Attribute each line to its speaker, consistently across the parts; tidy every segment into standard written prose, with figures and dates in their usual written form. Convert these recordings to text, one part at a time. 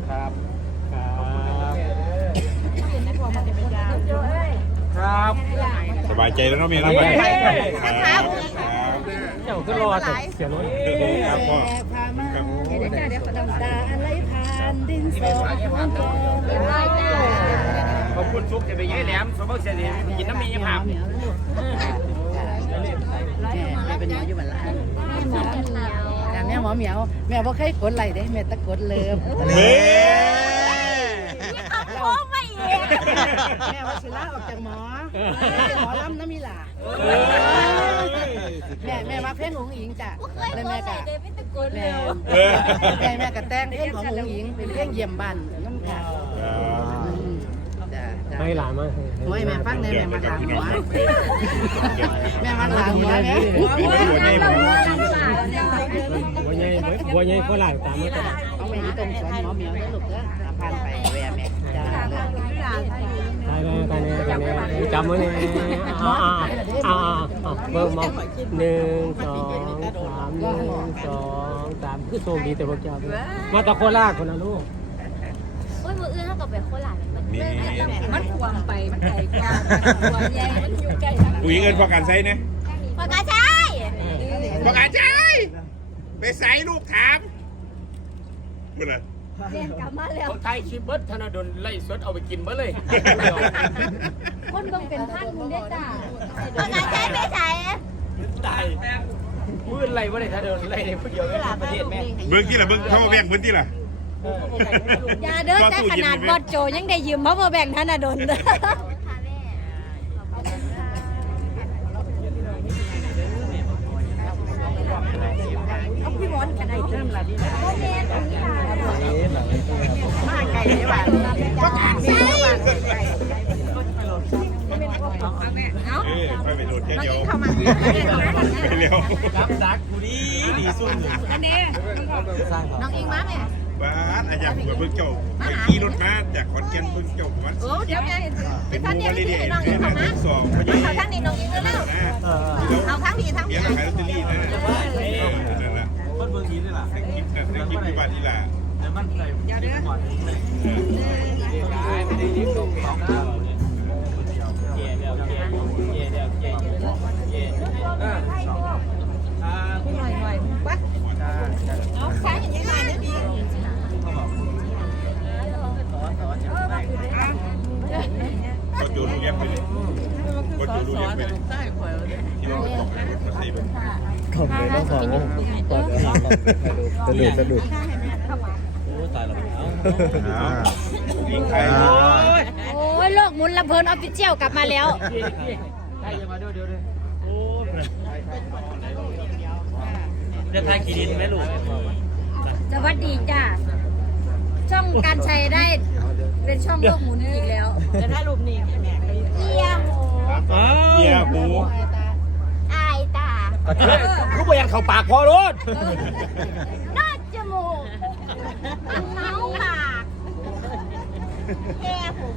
Speaker 1: ครับครับสบายใจแล้วเนาะเมียครับเจ้าก็รอแต่เสียรถครับพ่อขอบคุณทุกจะไปย้ายแหลมสมบูรณ์เสียดีกินน้ำมีภาพ
Speaker 2: เป็นหมออยู่บ้านละแม่หมอเหมียวแม่บ่เคยกดไหลได้แม่ตะกดเลิฟโอ้ไม่เองแม่ว่าสิลาออกจากหมอลำน้ำมีหล่ะแม่มาเพลงของอิงจ้ะแล้วแม่กะแม่กะแต่งเพลงขององอิงเป็นเพลงเยี่ยมบ้านน้ำค่ะ
Speaker 3: ไม่หลานมา
Speaker 2: โอ้ยแม่ฟังเลยแม่มาหลานหัวแม่มาหลานหัวแม่
Speaker 3: บัวใหญ่ฝรั่งตามมาตลอด
Speaker 2: เอาแม่ที่ตรงสวนหมอเหมียวได้ลูกเด้อผ่านไปแม่จ้า
Speaker 3: จำไว้เนี่ยเบิ่มมอง1 2 3คือโซมดีแต่พวกเจ้ามาตะโคราชคนละลูก
Speaker 4: โอ้ยมืออื่นเท่ากับไปโคราช
Speaker 5: มันควงไปมันไกลกว่าควงใหญ่มันอยู่ใกล้
Speaker 1: อุ้ยเงินพอการใช้เนี่ย
Speaker 4: พอการใช้
Speaker 1: ไปใส่ลูกถามมึงเลย
Speaker 4: เรียนกลับมาแล้ว
Speaker 3: ไทยชิมเบิร์ดธนดลไล่สดเอาไปกินเบิร์ดเลย
Speaker 4: คนเบิ่งเป็นพันมึงได้จ้าพอการใช้ไปใส่
Speaker 3: ตายมือไล่ว่าได้ธนดลไล่ในผู้เดียวในประเทศแม่
Speaker 1: เบื้องที่ละเบื้องเข้ามาแบ่งพื้นที่ละ
Speaker 4: อย่าเด้อแต่ขนาดบอดโจยังได้ยืมเพราะแบ่งธนดลเด้อพี่มอนกันไอ้เริ่มละนี่นะมาไก่ได้บ้างใช่
Speaker 1: ไปไปโดดแค่เดียวไปเร็ว
Speaker 3: รับดักกูดีสู้
Speaker 4: อันนี้น้องอิงมาเนี่ย
Speaker 1: บ้านอาจารย์เพิ่งเจ้าไปขี่รถมาจากขอนแก่นเพิ่งเจ้าวัด
Speaker 4: โอ้เดี๋ยวไง
Speaker 1: เป็นท่านเนี่ยที่น้องอิงมาสอง
Speaker 4: เอาทั้งนี้น้องอิงแล้วเอาทั้งนี้ทั้งนี้
Speaker 1: ขายลอตเตอรี่นะนั่นแหละ
Speaker 3: คนเมืองนี้นี่แหละ
Speaker 1: คลิปที่บ้านนี่แหละ
Speaker 3: แต่มันใส่หมอนไม่ได้ยิงตรงสองดาว
Speaker 4: ซ้ายอย่างนี้เลยดี
Speaker 1: ก็จูดูเลี้ยงไปเลยก็จูดูเลี้ยงไปเลยที่ว่าตกไปมาใส่แบบ
Speaker 3: ขอบเลยต้องขอสะดุดโอ้ตายแล้ว
Speaker 1: ยิงใคร
Speaker 4: โอ้ยโลกมุนลำเพลินออฟฟิเชียลกลับมาแล้ว
Speaker 3: ใครจะมาด้วยเดี๋ยวเลยโอ้เดินทางขี่ดินไหมลูก
Speaker 4: สวัสดีจ้าช่องการชัยได้เป็นช่องโลกหมุนอีกแล้ว
Speaker 5: จะได้รูปนี้
Speaker 4: เอีย
Speaker 1: หู
Speaker 4: อายตา
Speaker 3: เขาไปยังเข่าปากพอรถ
Speaker 4: นอดจมูกเมาปากแย่ผม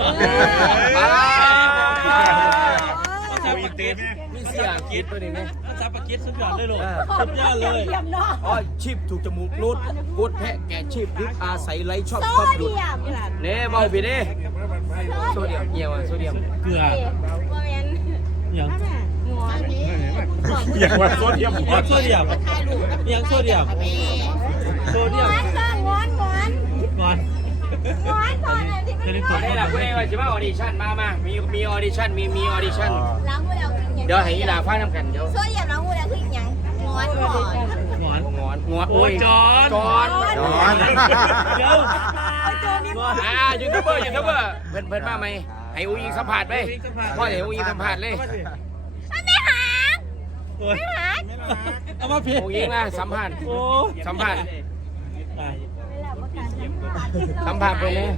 Speaker 1: อีเต้แม่
Speaker 3: มีเสียกิดตัวนี้ไหมซับปะกิดสุดยอดเลยลูกสุดยอดเลยอ๋อชีพถูกจมูกรูดกดแพะแก่ชีพริบอาศัยไร้ชอบชอบดูเน่เบาไปเน่โซเดียมเหี่ยวโซเดียมเกลืออย่าง
Speaker 1: อย่างว่าโซเดียม
Speaker 3: อย่างโซเดียมอย่างโซเดียมโซเดียม
Speaker 4: งอนพอเลยที่ไม่
Speaker 3: รู้ได้ละคุณเอ๋ว่าจะมาออดิชั่นมามีออดิชั่นมีออดิชั่น
Speaker 4: ล้างมือแล้ว
Speaker 3: เดี๋ยวให้ยีราฟ้าน้ำกันเดี๋ยว
Speaker 4: โซเดียมล้างมือแล้วคืออย่างง
Speaker 3: อนโอ้ยจอนเดี๋ยวยูทูบเบอร์เพิ่นมาไหมให้อูยิงสัมผัสไหมพ่อเดี๋ยวอูยิงสัมผัสเลย
Speaker 4: ไม่หา
Speaker 3: เอามาผิดอูยิงนะสัมผัสไปเลย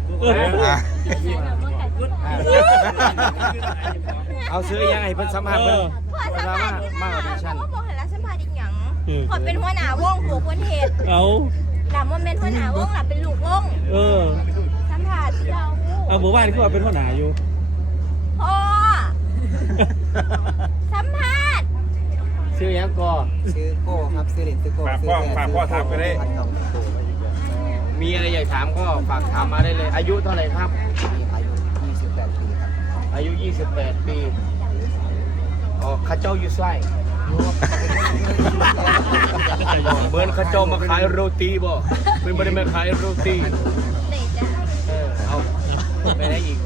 Speaker 3: เอาซื้อยังไงเพิ่นสัมผัสเพิ่น
Speaker 4: มากกว่าดิฉันบอกเห็นแล้วสัมผัสอีกอย่างขอเป็นหัวหน้าวงหัวคนเหตุ
Speaker 3: เอา
Speaker 4: หลับมันเป็นหัวหน้าวงหลับเป็นลูกวงสัมผัสเรา
Speaker 3: เอาหมู่บ้านเขาเป็นหัวหน้าอยู่
Speaker 4: พ่อสัมผัส
Speaker 3: ซื้อยังก่อ
Speaker 2: ซื้อโก้ครับซื้อเหรียญซื้อโก้
Speaker 1: ฝากพ่อถามกันได้
Speaker 3: มีอะไรอยากถามก็ฝากถามมาได้เลย อายุเท่าไหร่ครับ
Speaker 2: อายุ28 ปีครับ
Speaker 3: อายุ 28 ปีอ๋อข้าเจ้าอยู่ไส้เหมือนข้าเจ้ามาขายโรตีบ่เป็นบริมาขายโรตี
Speaker 4: เด็กจ้ะ
Speaker 3: เอาไปได้อีกไหม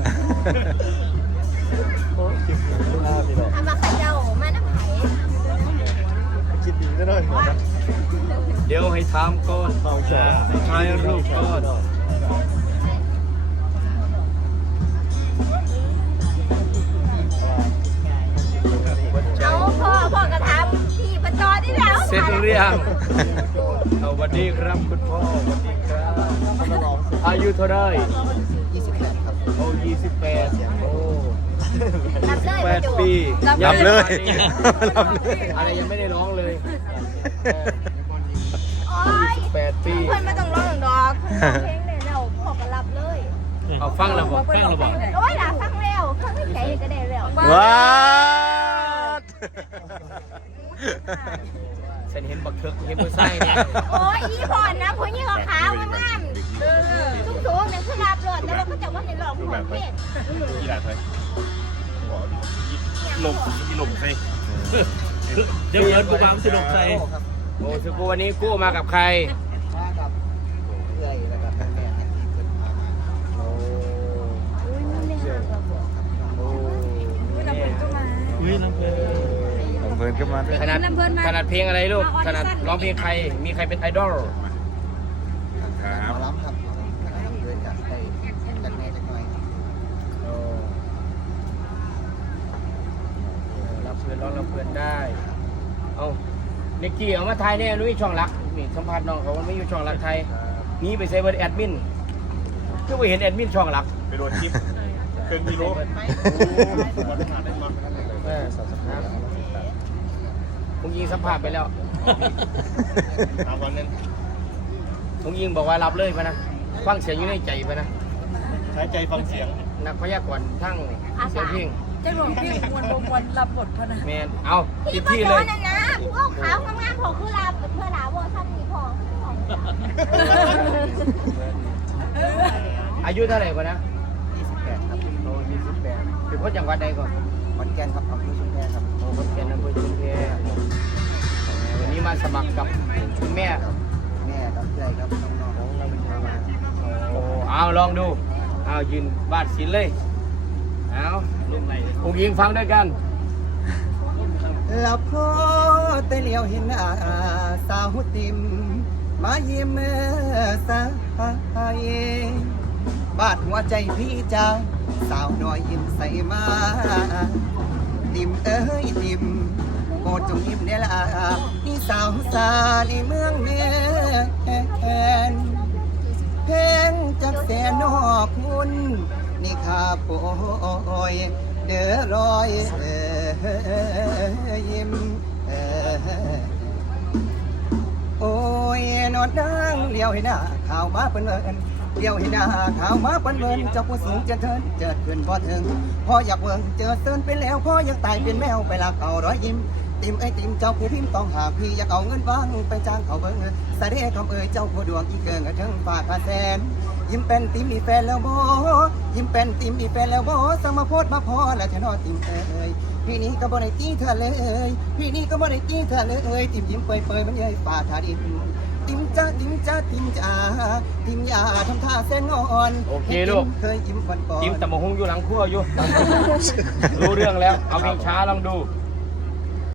Speaker 4: เอามาขยามาน้ำไผ่
Speaker 3: เดี๋ยวให้ถามก่อนถ่ายรูปก่อน
Speaker 4: เอาพ่อกระทำพี่ประจอได้แล้ว
Speaker 3: เสร็จหรือยังสวัสดีครับคุณพ่อสวัสดีครับอายุเท่าไหร
Speaker 2: 28 ครับ
Speaker 3: โอ้28โอ้
Speaker 4: รับเลยประจวบ
Speaker 3: 8 ปี
Speaker 1: รับเลย
Speaker 3: อะไรยังไม่ได้ร้องเลย
Speaker 4: โอ้ย
Speaker 3: 8 ปี
Speaker 4: เพื่อนไม่ต้องร้องดอกเพลงเลยเราพ่อก็รับเลย
Speaker 3: เอาฟังแล้วบอก
Speaker 4: โอ้ยล่ะฟังเร็วฟังให้ใจก็ได้เร็ว
Speaker 1: ว้าด
Speaker 3: ฉันเห็นบักเถิกเห็นมือไส้เนี่ย
Speaker 4: โอ้ยอีพอนนะผู้หญิงขาวๆงามๆสูงๆเนี่ยคือรับเลยแต่เราก็จะว่าในหลอกของเพศ
Speaker 1: อีหลาไทยลมมีลมใส่
Speaker 3: เดี๋ยวเอิญกูบังสนุกใจโอ้สุกูวันนี้กู้มากับใคร
Speaker 2: มากับเอื้อยแล้วก็แม่ให้ที่เพิ่นพามา
Speaker 3: โอ้
Speaker 4: อุ้ยนี่เนี่ย
Speaker 3: โอ้
Speaker 5: น้ำเพลินก็มา
Speaker 1: อุ้ยน้ำเพลินน้ำเพลินก็มาด้วย
Speaker 3: ถนัดถนัดเพลงอะไรลูกถนัดร้องเพลงใครมีใครเป็นไอดอล
Speaker 1: ครั
Speaker 2: หม
Speaker 1: บ
Speaker 2: อลำครับเดินจากให้จากแม่จักหน่อย
Speaker 3: รับเพื่อนร้องรับเพื่อนได้ เอาเด็กกี้เอามาไทยเนี่ยนุ้ยช่องรักนี่สัมภาษณ์น้องเขาไม่อยู่ช่องรักไทยนี่ไปเซเวอร์แอดมินก็ไปเห็นแอดมินช่องรัก
Speaker 1: ไปโดนคลิปเกินกิโล
Speaker 3: ผมยิงสัมภาษณ์ไปแล้ว
Speaker 1: ตามวันนั้น
Speaker 3: ผมยิงบอกว่ารับเลยไปนะฟังเสียงอยู่ในใจไปนะ
Speaker 1: ใช้ใจฟังเสียง
Speaker 3: นักพยากรณ์ทั้งเสียงเพลง
Speaker 5: จะหลวงพี่มวลมวลรับบทพนะ
Speaker 3: แมนเอา
Speaker 4: พี่
Speaker 3: ติด
Speaker 4: ประ
Speaker 3: ที่
Speaker 4: จ
Speaker 3: เล
Speaker 4: อย นั่นนะพวกขาวงามๆผมคือรับเพื่อลาโวชั่นนี้พอ
Speaker 3: อายุเท่าไหร่ก่อนนะ
Speaker 2: 28 ครับ
Speaker 3: โอ้28เป็นคนจังหวัดใดก่อน
Speaker 2: ขอนแก่นครับอำเภอชุมแพครับ
Speaker 3: โอ้คนแก่นอำเภอชุมแพวันนี้มาสมัครกับคุณแม่
Speaker 2: แม่กับเอื้อยครับน้องๆของเราพามา
Speaker 3: โอ้เอาลองดูเอายืนบาดศิลเลยเอาลุ่มไหนผมยิงฟังด้วยกัน
Speaker 2: แล้วพอแต่เหลียวเห็นสาวติมมายิ้มสายบาดหัวใจพี่จ้าสาวน้อยยิ้มใส่มาติมเอ้ยติมโปรดจงยิ้มเดล่ะนี่สาวสาในเมืองเมียนเพลงจากแสนนอกคุณนี่ข้าโปยเด้อรอยยิ้มโอ้ยนอนดังเลี้ยวให้หน้าข่าวมาเปิ้นเอิ้นเลี้ยวให้หน้าข่าวมาเปิ้นเอิ้นเจ้าผู้สูงเจริญเจิดขึ้นพอถึงพ่ออยากเวิงเจอเซินไปแล้วพ่ออยากตายเป็นแมวไปลักเอารอยยิ้มติมไอ้ติมเจ้าผู้พิมพ์ต้องหาพี่อยากเอาเงินวางไปจ้างเขาเบิ่งสะเดคำเอ่ยเจ้าผู้ดวงอีเกิงถึงฝากกระแสนยิ้มเป็นติมมีแฟนแล้วบ่ยิ้มเป็นติมมีแฟนแล้วบ่สมาโพดมาพอแล้วจะนอติมเอ่ยพี่นี้ก็บ่ได้จี้เธอเลยพี่นี้ก็บ่ได้จี้เธอเลยติมยิ้มเปยๆมันเย้ยฝ่าทาดินติมจ้าติมจ้าติมจ้าติมอย่าทำท่าเส้นงอน
Speaker 3: โอเคลูก
Speaker 2: เคยยิ้มวันก่อน
Speaker 3: จิ้มตะมะฮุงอยู่หลังครัวอยู่ รู้เรื่องแล้วเอาเพลงช้าลองดู